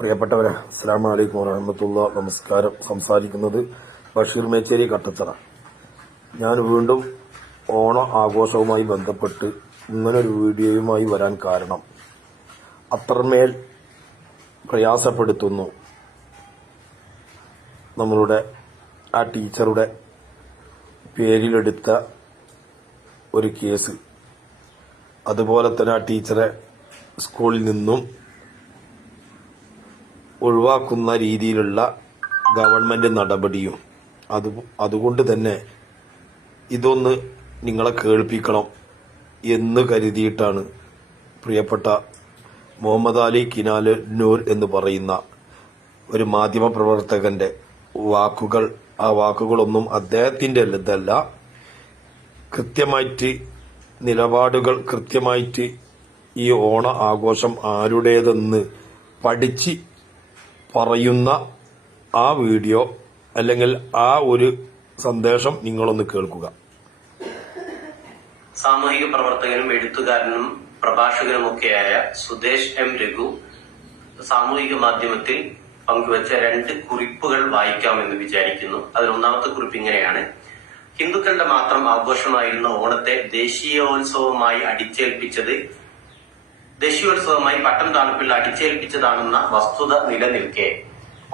പ്രിയപ്പെട്ടവരെ, അസ്സലാമു അലൈക്കും വറഹ്മത്തുള്ളാഹി. നമസ്കാരം. സംസാരിക്കുന്നത് ബഷീർ മേച്ചേരി കട്ടച്ചറ. ഞാൻ വീണ്ടും ഓണ ആഘോഷവുമായി ബന്ധപ്പെട്ട് ഇങ്ങനൊരു വീഡിയോയുമായി വരാൻ കാരണം അത്രമേൽ പ്രയാസപ്പെടുത്തുന്നു നമ്മളുടെ ആ ടീച്ചറുടെ പേരിലെടുത്ത ഒരു കേസ്. അതുപോലെ തന്നെ ആ ടീച്ചറെ സ്കൂളിൽ നിന്നും ഒഴിവാക്കുന്ന രീതിയിലുള്ള ഗവൺമെന്റ് നടപടിയും അതുകൊണ്ട് തന്നെ ഇതൊന്ന് നിങ്ങളെ കേൾപ്പിക്കണം എന്ന് കരുതിയിട്ടാണ് പ്രിയപ്പെട്ട മുഹമ്മദ് അലി കിനാലൂർ എന്ന് പറയുന്ന ഒരു മാധ്യമ പ്രവർത്തകന്റെ വാക്കുകൾ. ആ വാക്കുകളൊന്നും അദ്ദേഹത്തിന്റെ ഇതല്ല. കൃത്യമായിട്ട് നിലപാടുകൾ കൃത്യമായിട്ട് ഈ ഓണ ആഘോഷം ആരുടേതെന്ന് പഠിച്ച് പറയുന്ന ആ വീഡിയോ അല്ലെങ്കിൽ ആ ഒരു സന്ദേശം നിങ്ങളൊന്ന് കേൾക്കുക. സാമൂഹിക പ്രവർത്തകനും എഴുത്തുകാരനും പ്രഭാഷകനുമൊക്കെയായ സുദേശ് എം രഘു സാമൂഹിക മാധ്യമത്തിൽ പങ്കുവച്ച 2 കുറിപ്പുകൾ വായിക്കാമെന്ന് വിചാരിക്കുന്നു. അതിലൊന്നാമത്തെ കുറിപ്പ് ഇങ്ങനെയാണ്: ഹിന്ദുക്കളുടെ മാത്രം ആഘോഷമായിരുന്ന ഓണത്തെ ദേശീയോത്സവമായി പട്ടം താണുപ്പിൽ അടിച്ചേൽപ്പിച്ചതാണെന്ന വസ്തുത നിലനിൽക്കെ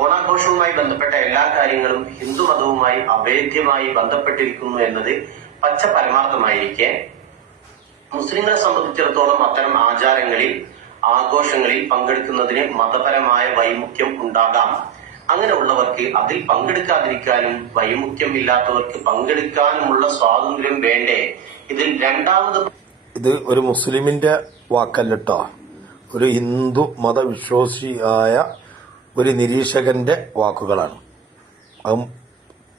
ഓണാഘോഷവുമായി ബന്ധപ്പെട്ട എല്ലാ കാര്യങ്ങളും ഹിന്ദുമതവുമായി അഭേദ്യമായി ബന്ധപ്പെട്ടിരിക്കുന്നു എന്നത് പച്ച പരമാർത്ഥമായിരിക്കെ മുസ്ലിങ്ങളെ സംബന്ധിച്ചിടത്തോളം അത്തരം ആഘോഷങ്ങളിൽ പങ്കെടുക്കുന്നതിന് മതപരമായ വൈമുഖ്യം ഉണ്ടാകാം. അങ്ങനെയുള്ളവർക്ക് അതിൽ പങ്കെടുക്കാതിരിക്കാനും വൈമുഖ്യമില്ലാത്തവർക്ക് പങ്കെടുക്കാനുമുള്ള സ്വാതന്ത്ര്യം വേണ്ടേ? ഇത് ഒരു മുസ്ലിമിന്റെ വാക്കല്ലട്ടോ, ഒരു ഹിന്ദു മതവിശ്വാസിയായ ഒരു നിരീക്ഷകന്റെ വാക്കുകളാണ്. അത്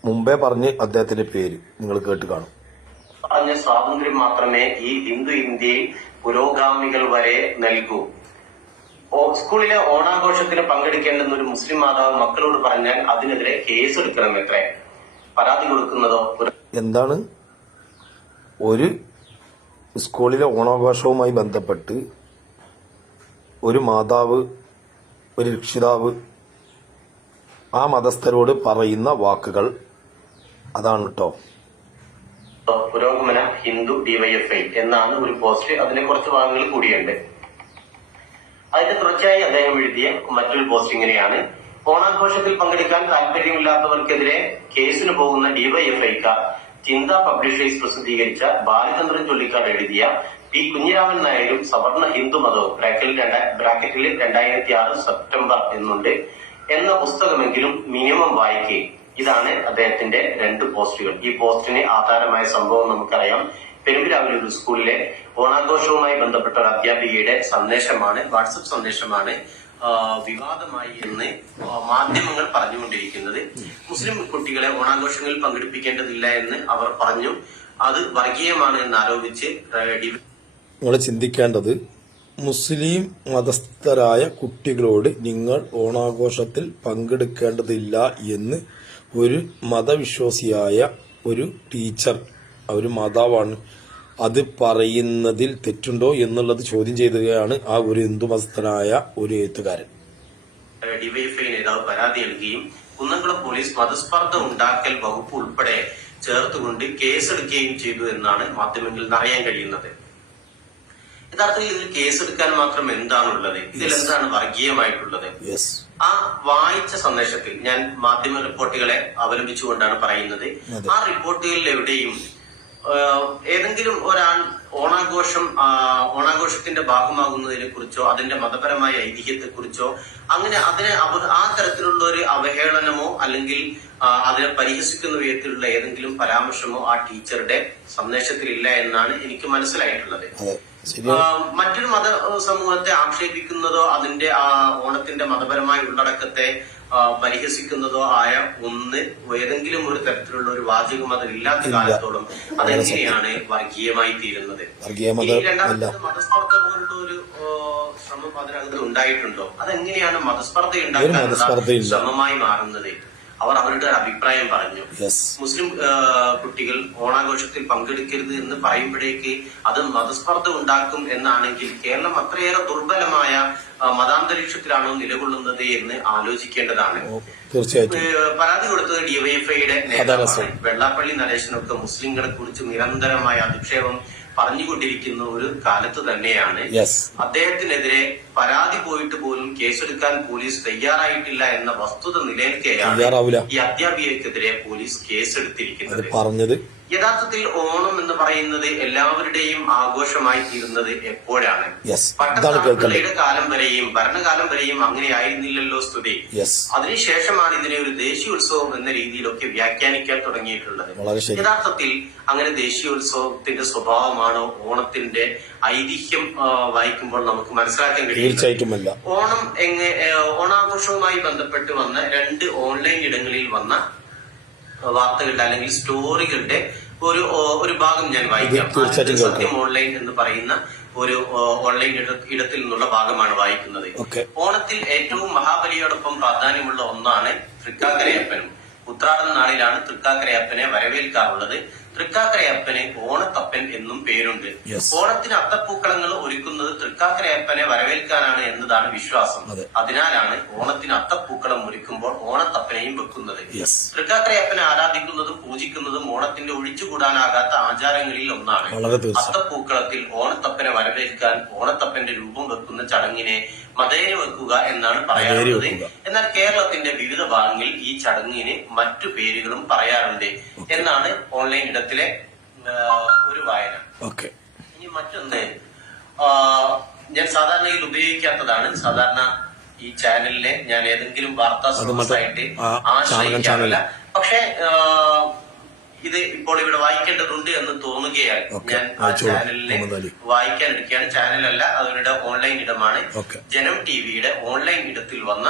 മുമ്പേ പറഞ്ഞ് അദ്ദേഹത്തിന്റെ പേര് നിങ്ങൾ കേട്ട് കാണും. പറഞ്ഞ സ്വാതന്ത്ര്യം മാത്രമേ ഈ ഹിന്ദു ഇന്ത്യയിൽ പുരോഗാമികൾ വരെ നൽകൂ. സ്കൂളിലെ ഓണാഘോഷത്തിന് പങ്കെടുക്കേണ്ടെന്ന് ഒരു മുസ്ലിം മാതാവ് മക്കളോട് പറഞ്ഞാൽ അതിനെതിരെ കേസെടുക്കണം. എത്രേ പരാതി കൊടുക്കുന്നതോ? എന്താണ് ഒരു സ്കൂളിലെ ഓണാഘോഷവുമായി ബന്ധപ്പെട്ട് ഒരു മാതാവ്, ഒരു രക്ഷിതാവ് ആ മതസ്ഥരോട് പറയുന്ന വാക്കുകൾ അതാണ് കേട്ടോ. പുരോഗമന ഹിന്ദു ഡിവൈഎഫ്ഐ എന്നാണ് ഒരു പോസ്റ്റ്. അതിനെ കുറച്ച് ഭാഗങ്ങൾ കൂടിയുണ്ട്. അതിന്റെ തുടർച്ചയായി അദ്ദേഹം എഴുതിയ മറ്റൊരു പോസ്റ്റ് ഇങ്ങനെയാണ്: ഓണാഘോഷത്തിൽ പങ്കെടുക്കാൻ താല്പര്യമില്ലാത്തവർക്കെതിരെ കേസിന് പോകുന്ന ഡിവൈഎഫ്ഐക്കാർ ചിന്ത പബ്ലിഷേഴ്സ് പ്രസിദ്ധീകരിച്ച ബാലചന്ദ്രൻ ചൊല്ലിക്കാർ എഴുതിയ പി കുഞ്ഞിരാമൻ നായരും സവർണ ഹിന്ദു മതവും ബ്രാക്കറ്റിൽ 2006 സെപ്റ്റംബർ എന്നുണ്ട് എന്ന പുസ്തകമെങ്കിലും മിനിമം വായിക്കേ. ഇതാണ് അദ്ദേഹത്തിന്റെ 2 പോസ്റ്റുകൾ. ഈ പോസ്റ്റിന് ആധാരമായ സംഭവം നമുക്കറിയാം. പെരുമ്പിലാവിലെ ഒരു സ്കൂളിലെ ഓണാഘോഷവുമായി ബന്ധപ്പെട്ട ഒരു അധ്യാപികയുടെ സന്ദേശമാണ്, വാട്സപ്പ് സന്ദേശമാണ് വിവാദമായി എന്ന് മാധ്യമങ്ങൾ പറഞ്ഞുകൊണ്ടിരിക്കുന്നത്. മുസ്ലിം കുട്ടികളെ ഓണാഘോഷങ്ങളിൽ പങ്കെടുപ്പിക്കേണ്ടതില്ല എന്ന് അവർ പറഞ്ഞു. അത് വർഗീയമാണ് എന്ന് ആരോപിച്ച് നിങ്ങൾ ചിന്തിക്കേണ്ടത്, മുസ്ലിം മതസ്ഥരായ കുട്ടികളോട് നിങ്ങൾ ഓണാഘോഷത്തിൽ പങ്കെടുക്കേണ്ടതില്ല എന്ന് ഒരു മതവിശ്വാസിയായ ഒരു ടീച്ചർ, ഒരു മാതാവാണ്, അത് പറയുന്നതിൽ തെറ്റുണ്ടോ എന്നുള്ളത് ചോദ്യം ചെയ്യുകയാണ് ആ ഒരു ഹിന്ദുമതസ്ഥനായ ഒരു എഴുത്തുകാരൻ. ഡിവൈഎഫ്ഐ നേതാവ് പരാതി നൽകുകയും കുന്നംകുളം പോലീസ് മതസ്പർദ്ധ ഉണ്ടാക്കൽ വകുപ്പ് ഉൾപ്പെടെ ചേർത്തുകൊണ്ട് കേസെടുക്കുകയും ചെയ്തു എന്നാണ് മാധ്യമങ്ങളിൽ നിന്ന് അറിയാൻ കഴിയുന്നത്. യഥാർത്ഥത്തിൽ ഇതിൽ കേസെടുക്കാൻ മാത്രം എന്താണുള്ളത്? ഇതിൽ എന്താണ് വർഗീയമായിട്ടുള്ളത്? ആ വായിച്ച സന്ദേശത്തിൽ ഞാൻ മാധ്യമ റിപ്പോർട്ടുകളെ അവലംബിച്ചുകൊണ്ടാണ് പറയുന്നത്. ആ റിപ്പോർട്ടുകളിൽ എവിടെയും ഏതെങ്കിലും ഒരാൾ ഓണാഘോഷത്തിന്റെ ഭാഗമാകുന്നതിനെ കുറിച്ചോ അതിന്റെ മതപരമായ ഐതിഹ്യത്തെ കുറിച്ചോ അങ്ങനെ ആ തരത്തിലുള്ള ഒരു അവഹേളനമോ അല്ലെങ്കിൽ അതിനെ പരിഹസിക്കുന്ന വിധത്തിലുള്ള ഏതെങ്കിലും പരാമർശമോ ആ ടീച്ചറുടെ സന്ദേശത്തിലില്ല എന്നാണ് എനിക്ക് മനസ്സിലായിട്ടുള്ളത്. മറ്റൊരു മത സമൂഹത്തെ ആക്ഷേപിക്കുന്നതോ അതിന്റെ ഓണത്തിന്റെ മതപരമായ ഉള്ളടക്കത്തെ പരിഹസിക്കുന്നതോ ആയ ഏതെങ്കിലും ഒരു തരത്തിലുള്ള ഒരു വാചകം അതിലില്ലാത്ത കാലത്തോളം അതെങ്ങനെയാണ് വർഗീയമായി തീരുന്നത്? ഈ രണ്ടാമത്തെ മതസ്പർദ്ധ പോലുള്ള ഒരു ശ്രമം അതിനകത്ത് ഉണ്ടായിട്ടുണ്ടോ? അതെങ്ങനെയാണ് മതസ്പർദ്ധ ഉണ്ടാക്കാനുള്ള ശ്രമമായി മാറുന്നത്? അവർ അവരുടെ ഒരു അഭിപ്രായം പറഞ്ഞു. യെസ്. മുസ്ലിം കുട്ടികൾ ഓണാഘോഷത്തിൽ പങ്കെടുക്കരുത് എന്ന് പറയുമ്പോഴേക്ക് അത് മതസ്പർദ്ധ ഉണ്ടാക്കും എന്നാണെങ്കിൽ കേരളം അത്രയേറെ ദുർബലമായ മതാന്തരീക്ഷത്തിലാണോ നിലകൊള്ളുന്നത് എന്ന് ആലോചിക്കേണ്ടതാണ്. തീർച്ചയായിട്ടും. പരാതി കൊടുത്തത് ഡിവൈഎഫ്ഐയുടെ നേതാവാണ്. വെള്ളാപ്പള്ളി നടേശനൊക്കെ മുസ്ലിങ്ങളെ കുറിച്ച് നിരന്തരമായ അധിക്ഷേപം പറഞ്ഞുകൊണ്ടിരിക്കുന്ന ഒരു കാലത്ത് തന്നെയാണ് അദ്ദേഹത്തിനെതിരെ പരാതി പോയിട്ട് പോലും കേസെടുക്കാൻ പോലീസ് തയ്യാറായിട്ടില്ല എന്ന വസ്തുത നിലനിൽക്കെയാണ് ഈ അധ്യാപികക്കെതിരെ പോലീസ് കേസെടുത്തിരിക്കുന്നത്. യഥാർത്ഥത്തിൽ ഓണം എന്ന് പറയുന്നത് എല്ലാവരുടെയും ആഘോഷമായി തീരുന്നത് എപ്പോഴാണ്? പട്ടത്തലമുറയുടെ കാലം വരെയും ഭരണകാലം വരെയും അങ്ങനെ ആയിരുന്നില്ലല്ലോ സ്ഥിതി. അതിനുശേഷമാണ് ഇതിനെ ഒരു ദേശീയോത്സവം എന്ന രീതിയിലൊക്കെ വ്യാഖ്യാനിക്കാൻ തുടങ്ങിയിട്ടുള്ളത്. യഥാർത്ഥത്തിൽ അങ്ങനെ ദേശീയോത്സവത്തിന്റെ സ്വഭാവമാണോ ഓണത്തിന്റെ ഐതിഹ്യം വായിക്കുമ്പോൾ നമുക്ക് മനസ്സിലാക്കാൻ കഴിയും. ഓണാഘോഷവുമായി ബന്ധപ്പെട്ട് വന്ന 2 ഓൺലൈൻ ഇടങ്ങളിൽ വന്ന വാർത്തകളുടെ അല്ലെങ്കിൽ സ്റ്റോറികളുടെ ഒരു ഭാഗം ഞാൻ വായിക്കാം. സത്യം ഓൺലൈൻ എന്ന് പറയുന്ന ഒരു ഓൺലൈൻ ഇടത്തിൽ നിന്നുള്ള ഭാഗമാണ് വായിക്കുന്നത്. ഓണത്തിൽ ഏറ്റവും മഹാബലിയോടൊപ്പം പ്രാധാന്യമുള്ള ഒന്നാണ് തൃക്കാക്കരയപ്പനും. ഉത്രാടം നാളിലാണ് തൃക്കാക്കരയപ്പനെ വരവേൽക്കാറുള്ളത്. തൃക്കാക്കരയപ്പന് ഓണത്തപ്പൻ എന്നും പേരുണ്ട്. ഓണത്തിന് അത്തപ്പൂക്കളങ്ങൾ ഒരുക്കുന്നത് തൃക്കാക്കരയപ്പനെ വരവേൽക്കാനാണ് എന്നതാണ് വിശ്വാസം. അതിനാലാണ് ഓണത്തിന് അത്തപ്പൂക്കളം ഒരുക്കുമ്പോൾ ഓണത്തപ്പനെയും വെക്കുന്നത്. തൃക്കാക്കരയപ്പനെ ആരാധിക്കുന്നതും പൂജിക്കുന്നതും ഓണത്തിന്റെ ഒഴിച്ചുകൂടാനാകാത്ത ആചാരങ്ങളിൽ ഒന്നാണ്. അത്തപ്പൂക്കളത്തിൽ ഓണത്തപ്പനെ വരവേൽക്കാൻ ഓണത്തപ്പന്റെ രൂപം വെക്കുന്ന ചടങ്ങിനെ മതേര് വെക്കുക എന്നാണ് പറയാറുള്ളത്. എന്നാൽ കേരളത്തിന്റെ വിവിധ ഭാഗങ്ങളിൽ ഈ ചടങ്ങിന് മറ്റു പേരുകളും പറയാറുണ്ട് എന്നാണ് ഓൺലൈൻ ഇടത്തിലെ ഒരു വായന. ഇനി മറ്റൊന്ന്, ഞാൻ സാധാരണയിൽ ഉപയോഗിക്കാത്തതാണ്. സാധാരണ ഈ ചാനലിനെ ഞാൻ ഏതെങ്കിലും വാർത്താ സ്രോതസ്സായിട്ട് ആശ്രയിക്കാറില്ല. പക്ഷെ ഇത് ഇപ്പോൾ ഇവിടെ വായിക്കേണ്ടതുണ്ട് എന്ന് തോന്നുകയാൽ ഞാൻ ആ ചാനലിനെ വായിക്കാൻ എടുക്കുകയാണ്. ചാനലല്ല, അവരുടെ ഓൺലൈൻ ഇടമാണ്. ജനം ടിവിയുടെ ഓൺലൈൻ ഇടത്തിൽ വന്ന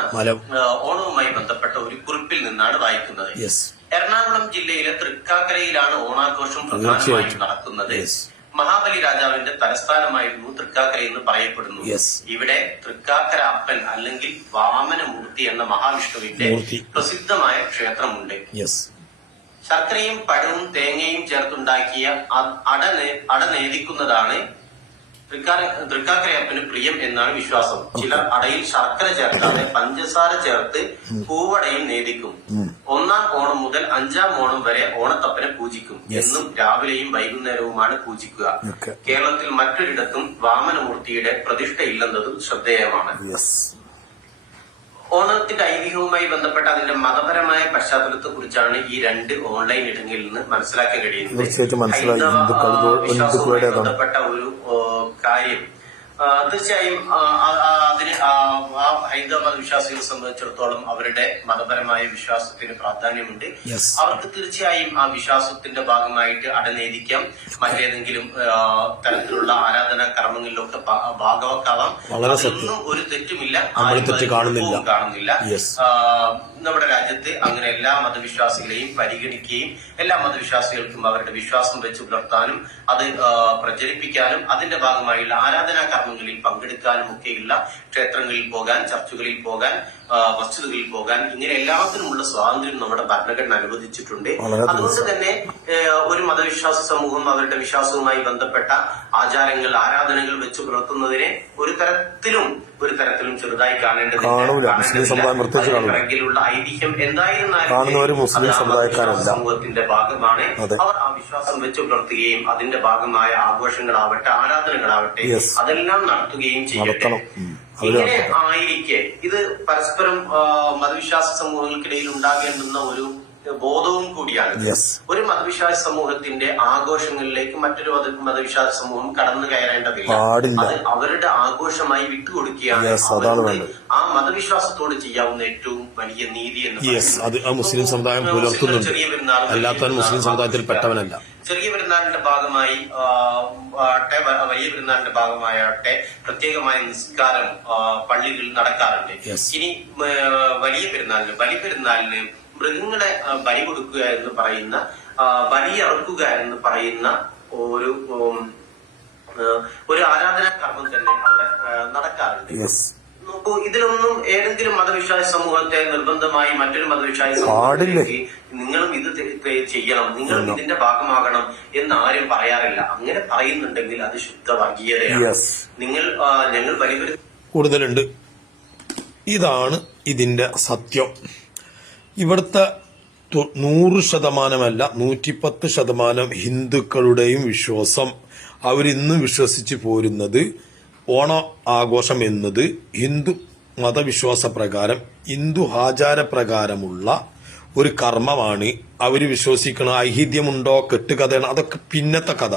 ഓണവുമായി ബന്ധപ്പെട്ട ഒരു കുറിപ്പിൽ നിന്നാണ് വായിക്കുന്നത്. എറണാകുളം ജില്ലയിലെ തൃക്കാക്കരയിലാണ് ഓണാഘോഷം പ്രധാനമായും നടക്കുന്നത്. മഹാബലി രാജാവിന്റെ തലസ്ഥാനമായിരുന്നു തൃക്കാക്കര എന്ന് പറയപ്പെടുന്നു. ഇവിടെ തൃക്കാക്കര അപ്പൻ അല്ലെങ്കിൽ വാമനമൂർത്തി എന്ന മഹാവിഷ്ണുവിന്റെ പ്രസിദ്ധമായ ക്ഷേത്രമുണ്ട്. ശർക്കരയും പഴവും തേങ്ങയും ചേർത്തുണ്ടാക്കിയ അട നേദിക്കുന്നതാണ് തൃക്കാക്കരയപ്പന് പ്രിയം എന്നാണ് വിശ്വാസം. ചിലർ അടയിൽ ശർക്കര ചേർക്കാതെ പഞ്ചസാര ചേർത്ത് പൂവടയും നേദിക്കും. 1-ാം ഓണം മുതൽ 5-ാം ഓണം വരെ ഓണത്തപ്പനെ പൂജിക്കും. എന്നും രാവിലെയും വൈകുന്നേരവുമാണ് പൂജിക്കുക. കേരളത്തിൽ മറ്റൊരിടത്തും വാമനമൂർത്തിയുടെ പ്രതിഷ്ഠയില്ലെന്നതും ശ്രദ്ധേയമാണ്. ഓണത്തിന്റെ ഐതിഹ്യവുമായി ബന്ധപ്പെട്ട അതിന്റെ മതപരമായ പശ്ചാത്തലത്തെ കുറിച്ചാണ് ഈ 2 ഓൺലൈൻ ഇടങ്ങളിൽ നിന്ന് മനസ്സിലാക്കാൻ കഴിയുന്നത്. വിശ്വാസവുമായി ബന്ധപ്പെട്ട ഒരു കാര്യം തീർച്ചയായും അതിന് ഹൈന്ദവ മതവിശ്വാസികളെ സംബന്ധിച്ചിടത്തോളം അവരുടെ മതപരമായ വിശ്വാസത്തിന് പ്രാധാന്യമുണ്ട്. അവർക്ക് തീർച്ചയായും ആ വിശ്വാസത്തിന്റെ ഭാഗമായിട്ട് അടനേദിക്കാം. മറ്റേതെങ്കിലും തരത്തിലുള്ള ആരാധനാ കർമ്മങ്ങളിലൊക്കെ ഭാഗവക്കാവാം. അതൊന്നും ഒരു തെറ്റുമില്ല, കാണുന്നില്ല. നമ്മുടെ രാജ്യത്ത് അങ്ങനെ എല്ലാ മതവിശ്വാസികളെയും പരിഗണിക്കുകയും എല്ലാ മതവിശ്വാസികൾക്കും അവരുടെ വിശ്വാസം വെച്ച് പുലർത്താനും അത് പ്രചരിപ്പിക്കാനും അതിന്റെ ഭാഗമായുള്ള ആരാധനാ കർമ്മങ്ങളിൽ പങ്കെടുക്കാനും ഒക്കെയുള്ള ക്ഷേത്രങ്ങളിൽ പോകാൻ, ചർച്ചുകളിൽ പോകാൻ, മസ്ജിദുകളിൽ പോകാൻ, ഇങ്ങനെ എല്ലാത്തിനുമുള്ള സ്വാതന്ത്ര്യം നമ്മുടെ ഭരണഘടന അനുവദിച്ചിട്ടുണ്ട്. അതുകൊണ്ട് തന്നെ ഒരു മതവിശ്വാസ സമൂഹം അവരുടെ വിശ്വാസവുമായി ബന്ധപ്പെട്ട ആചാരങ്ങൾ, ആരാധനകൾ വെച്ച് പുലർത്തുന്നതിനെ ഒരു തരത്തിലും ചെറുതായി കാണേണ്ടതില്ല. പിറകിലുള്ള ഐതിഹ്യം എന്തായിരുന്നാലും സമൂഹത്തിന്റെ ഭാഗമാണ്. അവർ ആ വിശ്വാസം വെച്ച് പുലർത്തുകയും അതിന്റെ ഭാഗമായ ആഘോഷങ്ങളാവട്ടെ, ആരാധനകളാവട്ടെ, അതെല്ലാം നടത്തുകയും ചെയ്യട്ടെ. ഇങ്ങനെ ആയിരിക്കെ ഇത് പരസ്പരം മതവിശ്വാസ സമൂഹങ്ങൾക്കിടയിൽ ഉണ്ടാകേണ്ടുന്ന ഒരു ബോധവും കൂടിയാണ്. ഒരു മതവിശ്വാസ സമൂഹത്തിന്റെ ആഘോഷങ്ങളിലേക്ക് മറ്റൊരു മതവിശ്വാസ സമൂഹം കടന്നു കയറേണ്ടതില്ല. അത് അവരുടെ ആഘോഷമായി വിട്ടുകൊടുക്കുകയാണ് ആ മതവിശ്വാസത്തോട് ചെയ്യാവുന്ന ഏറ്റവും വലിയ നീതി എന്ന് മുസ്ലിം സമുദായം പുലർത്തുന്നുണ്ട്. ചെറിയ പെരുന്നാൾ മുസ്ലിം സമുദായത്തിൽപ്പെട്ടവനല്ല. ചെറിയ പെരുന്നാളിന്റെ ഭാഗമായി ആട്ടെ, വലിയ പെരുന്നാളിന്റെ ഭാഗമായാട്ടെ പ്രത്യേകമായ നിസ്കാരം പള്ളികളിൽ നടക്കാറുണ്ട്. ഇനി വലിയ പെരുന്നാളിന് മൃഗങ്ങളെ ബലി കൊടുക്കുക എന്ന് പറയുന്ന, ബലിയറുക്കുക എന്ന് പറയുന്ന ഒരു ആരാധനാ കർമ്മം തന്നെ അവിടെ നടക്കാറുണ്ട്. നോക്കൂ, ഇതിലൊന്നും ഏതെങ്കിലും മതവിശ്വാസ സമൂഹത്തെ നിർബന്ധമായി മറ്റൊരു മതവിശ്വാസ പാടില്ലേ? സമൂഹത്തിലേക്ക് നിങ്ങളും ഇത് ചെയ്യണം, നിങ്ങളും ഇതിന്റെ ഭാഗമാകണം എന്ന് ആരും പറയാറില്ല. അങ്ങനെ പറയുന്നുണ്ടെങ്കിൽ അത് ശുദ്ധ വർഗീയതയാണ്. ഞങ്ങൾ കൂടുതലുണ്ട്. ഇതാണ് ഇതിന്റെ സത്യം. ഇവിടുത്തെ 100% 110% ഹിന്ദുക്കളുടെയും വിശ്വാസം, അവരിന്നും വിശ്വസിച്ച് പോരുന്നത് ഓണ ആഘോഷം എന്നത് ഹിന്ദു മതവിശ്വാസ പ്രകാരം, ഹിന്ദു ആചാരപ്രകാരമുള്ള ഒരു കർമ്മമാണ്. അവർ വിശ്വസിക്കണം. ഐഹിത്യമുണ്ടോ, കെട്ടുകഥയാണ്, അതൊക്കെ പിന്നത്തെ കഥ.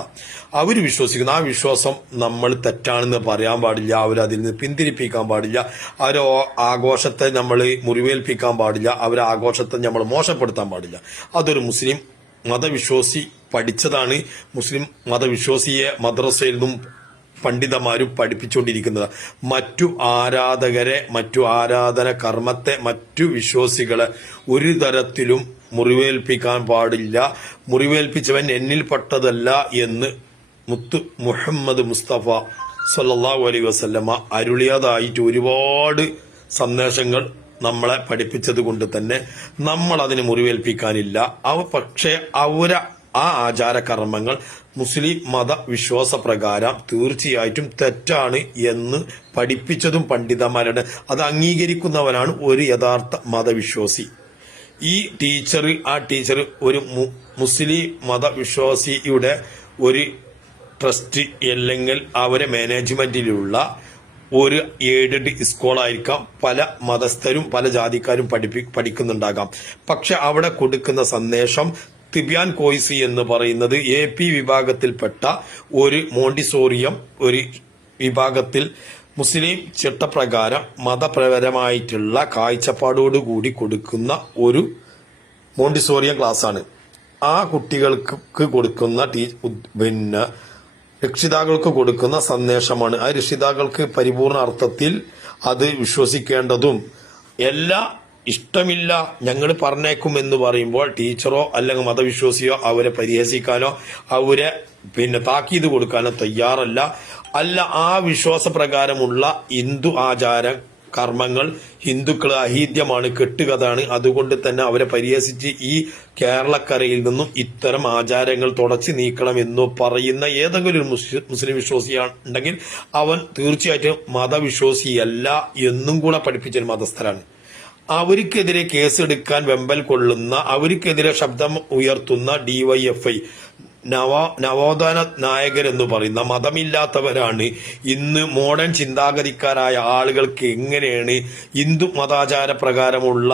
അവർ വിശ്വസിക്കുന്ന ആ വിശ്വാസം നമ്മൾ തെറ്റാണെന്ന് പറയാൻ പാടില്ല. അവരതിൽ നിന്ന് പിന്തിരിപ്പിക്കാൻ പാടില്ല. അവരെ ആഘോഷത്തെ നമ്മൾ മുറിവേൽപ്പിക്കാൻ പാടില്ല. അവരെ ആഘോഷത്തെ നമ്മൾ മോശപ്പെടുത്താൻ പാടില്ല. അതൊരു മുസ്ലിം മതവിശ്വാസി പഠിച്ചതാണ്. മുസ്ലിം മതവിശ്വാസിയെ മദ്രസയിൽ നിന്നും പണ്ഡിതന്മാരും പഠിപ്പിച്ചുകൊണ്ടിരിക്കുന്നത്. മറ്റു ആരാധകരെ, മറ്റു ആരാധന കർമ്മത്തെ, മറ്റു വിശ്വാസികളെ ഒരു തരത്തിലും മുറിവേൽപ്പിക്കാൻ പാടില്ല. മുറിവേൽപ്പിച്ചവൻ എന്നിൽപ്പെട്ടതല്ല എന്ന് മുത്തു മുഹമ്മദ് മുസ്തഫ സല്ലല്ലാഹു അലൈഹി വസല്ലമ അരുളിയതായിട്ട് ഒരുപാട് സന്ദേശങ്ങൾ നമ്മളെ പഠിപ്പിച്ചത് കൊണ്ട് തന്നെ നമ്മൾ അതിന് മുറിവേൽപ്പിക്കാനില്ല. പക്ഷേ ആ ആചാരകർമ്മങ്ങൾ മുസ്ലിം മതവിശ്വാസ പ്രകാരം തീർച്ചയായിട്ടും തെറ്റാണ് എന്ന് പഠിപ്പിച്ചതും പണ്ഡിതന്മാരുടെ, അത് അംഗീകരിക്കുന്നവനാണ് ഒരു യഥാർത്ഥ മതവിശ്വാസി. ഈ ആ ടീച്ചർ ഒരു മുസ്ലിം മതവിശ്വാസിയുടെ ഒരു ട്രസ്റ്റ് അല്ലെങ്കിൽ അവരെ മാനേജ്മെന്റിലുള്ള ഒരു എയ്ഡഡ് സ്കൂളായിരിക്കാം. പല മതസ്ഥരും പല ജാതിക്കാരും പഠിക്കുന്നുണ്ടാകാം. പക്ഷെ അവിടെ കൊടുക്കുന്ന സന്ദേശം തിബിയാൻ കോയ്സി എന്ന് പറയുന്നത് AP വിഭാഗത്തിൽപ്പെട്ട ഒരു മോണ്ടിസോറിയം ഒരു വിഭാഗത്തിൽ മുസ്ലിം ചട്ടപ്രകാരം മതപരമായിട്ടുള്ള കാഴ്ചപ്പാടോടുകൂടി കൊടുക്കുന്ന ഒരു മോണ്ടിസോറിയം ക്ലാസ്സാണ്. ആ കുട്ടികൾക്ക് കൊടുക്കുന്ന രക്ഷിതാക്കൾക്ക് കൊടുക്കുന്ന സന്ദേശമാണ്. ആ രക്ഷിതാക്കൾക്ക് പരിപൂർണ അർത്ഥത്തിൽ അത് വിശ്വസിക്കേണ്ടതും ഇഷ്ടമില്ല ഞങ്ങൾ പറഞ്ഞേക്കും എന്ന് പറയുമ്പോൾ ടീച്ചറോ അല്ലെങ്കിൽ മതവിശ്വാസിയോ അവരെ പരിഹസിക്കാനോ അവരെ താക്കീത് കൊടുക്കാനോ തയ്യാറല്ല. ആ വിശ്വാസപ്രകാരമുള്ള ഹിന്ദു ആചാര കർമ്മങ്ങൾ ഹിന്ദുക്കൾ അഹീദ്യമാണ്, കെട്ടുകഥയാണ്. അതുകൊണ്ട് തന്നെ അവരെ പരിഹസിച്ച് ഈ കേരളക്കരയിൽ നിന്നും ഇത്തരം ആചാരങ്ങൾ തുടച്ചു നീക്കണമെന്നോ പറയുന്ന ഏതെങ്കിലും ഒരു മുസ്ലിം വിശ്വാസിയാണെങ്കിൽ അവൻ തീർച്ചയായിട്ടും മതവിശ്വാസിയല്ല എന്നും കൂടെ പഠിപ്പിച്ച മതസ്ഥരാണ്. അവർക്കെതിരെ കേസെടുക്കാൻ വെമ്പൽ കൊള്ളുന്ന, അവർക്കെതിരെ ശബ്ദം ഉയർത്തുന്ന DYFI നവോത്ഥാന നായകരെന്ന് പറയുന്ന മതമില്ലാത്തവരാണ് ഇന്ന് മോഡേൺ ചിന്താഗതിക്കാരായ ആളുകൾക്ക് എങ്ങനെയാണ് ഹിന്ദു മതാചാര പ്രകാരമുള്ള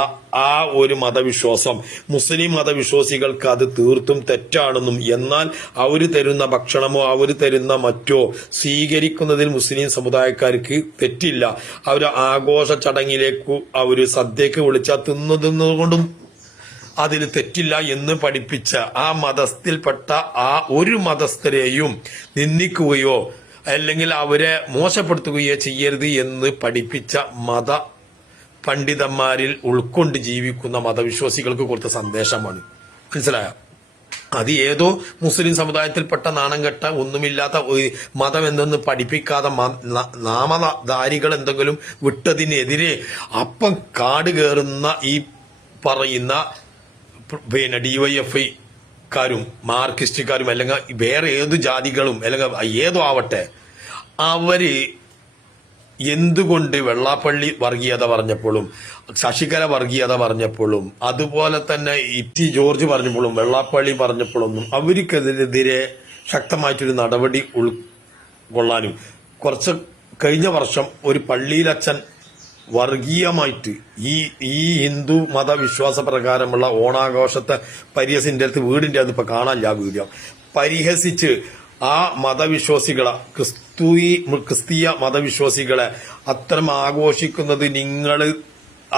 ആ ഒരു മതവിശ്വാസം മുസ്ലിം മതവിശ്വാസികൾക്ക് അത് തീർത്തും തെറ്റാണെന്നും, എന്നാൽ അവർ തരുന്ന ഭക്ഷണമോ അവർ തരുന്ന മറ്റോ സ്വീകരിക്കുന്നതിൽ മുസ്ലിം സമുദായക്കാർക്ക് തെറ്റില്ല. അവർ ആഘോഷ ചടങ്ങിലേക്ക് അവർ സദ്യക്ക് വിളിച്ചാൽ തിന്നുകൊണ്ടും അതിൽ തെറ്റില്ല എന്ന് പഠിപ്പിച്ച ആ മതത്തിൽപ്പെട്ട ആ ഒരു മതസ്ഥരെയും നിന്ദിക്കുകയോ അല്ലെങ്കിൽ അവരെ മോശപ്പെടുത്തുകയോ ചെയ്യരുത് എന്ന് പഠിപ്പിച്ച മത പണ്ഡിതന്മാരിൽ ഉൾക്കൊണ്ട് ജീവിക്കുന്ന മതവിശ്വാസികൾക്ക് കൊടുത്ത സന്ദേശമാണ്. മനസ്സിലായോ? അത് ഏതോ മുസ്ലിം സമുദായത്തിൽപ്പെട്ട നാണംകെട്ട ഒന്നുമില്ലാത്ത മതം എന്തെന്ന് പഠിപ്പിക്കാതെ നാമധാരികൾ എന്തെങ്കിലും വിട്ടതിനെതിരെ അപ്പം കാട് കയറുന്ന ഈ പറയുന്ന DYFI കാരും മാർക്സിസ്റ്റുകാരും അല്ലെങ്കിൽ വേറെ ഏതു ജാതികളും അല്ലെങ്കിൽ ഏതോ ആവട്ടെ, അവര് എന്തുകൊണ്ട് വെള്ളാപ്പള്ളി വർഗീയത പറഞ്ഞപ്പോഴും ശശികല വർഗീയത പറഞ്ഞപ്പോഴും അതുപോലെ തന്നെ ഇറ്റി ജോർജ് പറഞ്ഞപ്പോഴും വെള്ളാപ്പള്ളി പറഞ്ഞപ്പോഴൊന്നും അവർക്കെതിരെ ശക്തമായിട്ടൊരു നടപടി ഉൾക്കൊള്ളാനും, കുറച്ച് കഴിഞ്ഞ വർഷം ഒരു പള്ളിയിലച്ഛൻ വർഗീയമായിട്ട് ഈ ഹിന്ദു മതവിശ്വാസ പ്രകാരമുള്ള ഓണാഘോഷത്തെ പരിഹസിന്റെ അടുത്ത് വീടിന്റെ അത് ഇപ്പൊ കാണില്ല. ആ വീഡിയോ പരിഹസിച്ച് ആ മതവിശ്വാസികളെ ക്രിസ്തീയ മതവിശ്വാസികളെ അത്തരം ആഘോഷിക്കുന്നത് നിങ്ങൾ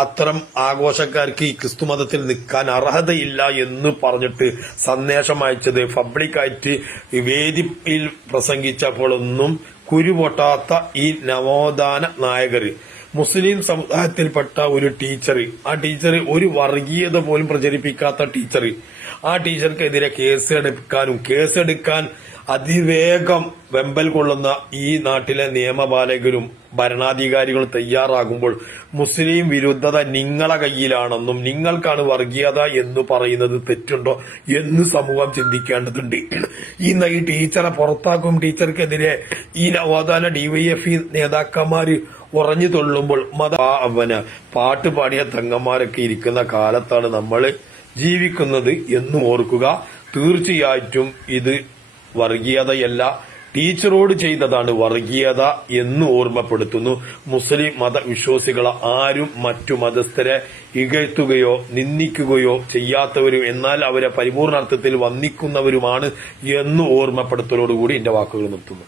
അത്തരം ആഘോഷക്കാർക്ക് ഈ ക്രിസ്തു മതത്തിൽ നിൽക്കാൻ അർഹതയില്ല എന്ന് പറഞ്ഞിട്ട് സന്ദേശം അയച്ചത് പബ്ലിക്കായിട്ട് വേദിയിൽ പ്രസംഗിച്ചപ്പോഴൊന്നും കുരുപൊട്ടാത്ത ഈ നവോത്ഥാന നായകർ മുസ്ലിം സമുദായത്തിൽപ്പെട്ട ഒരു ടീച്ചർ, ആ ടീച്ചർ ഒരു വർഗീയത പോലും പ്രചരിപ്പിക്കാത്ത ടീച്ചർ, ആ ടീച്ചർക്കെതിരെ കേസെടുക്കാൻ അതിവേഗം വെമ്പൽ കൊള്ളുന്ന ഈ നാട്ടിലെ നിയമപാലകരും ഭരണാധികാരികളും തയ്യാറാകുമ്പോൾ മുസ്ലിം വിരുദ്ധത നിങ്ങളെ കയ്യിലാണെന്നും നിങ്ങൾക്കാണ് വർഗീയത എന്ന് പറയുന്നത് തെറ്റുണ്ടോ എന്ന് സമൂഹം ചിന്തിക്കേണ്ടതുണ്ട്. ഈ ടീച്ചറെ പുറത്താക്കും, ടീച്ചർക്കെതിരെ ഈ നവോത്ഥാന ഡിവൈഎഫ്ഇ നേതാക്കന്മാര് ഉറഞ്ഞു തൊള്ളുമ്പോൾ പാട്ട് പാടിയ തങ്ങന്മാരൊക്കെ ഇരിക്കുന്ന കാലത്താണ് നമ്മൾ ജീവിക്കുന്നത് എന്ന് ഓർക്കുക. തീർച്ചയായിട്ടും ഇത് വർഗീയതയല്ല, ടീച്ചറോട് ചെയ്തതാണ് വർഗീയത എന്ന് ഓർമ്മപ്പെടുത്തുന്നു. മുസ്ലിം മതവിശ്വാസികളെ ആരും മറ്റു മതസ്ഥരെ ഇകഴ്ത്തുകയോ നിന്ദിക്കുകയോ ചെയ്യാത്തവരും എന്നാൽ അവരെ പരിപൂർണാർത്ഥത്തിൽ വന്ദിക്കുന്നവരുമാണ് എന്ന് ഓർമ്മപ്പെടുത്തലോടുകൂടി എന്റെ വാക്കുകൾ നിർത്തുന്നു.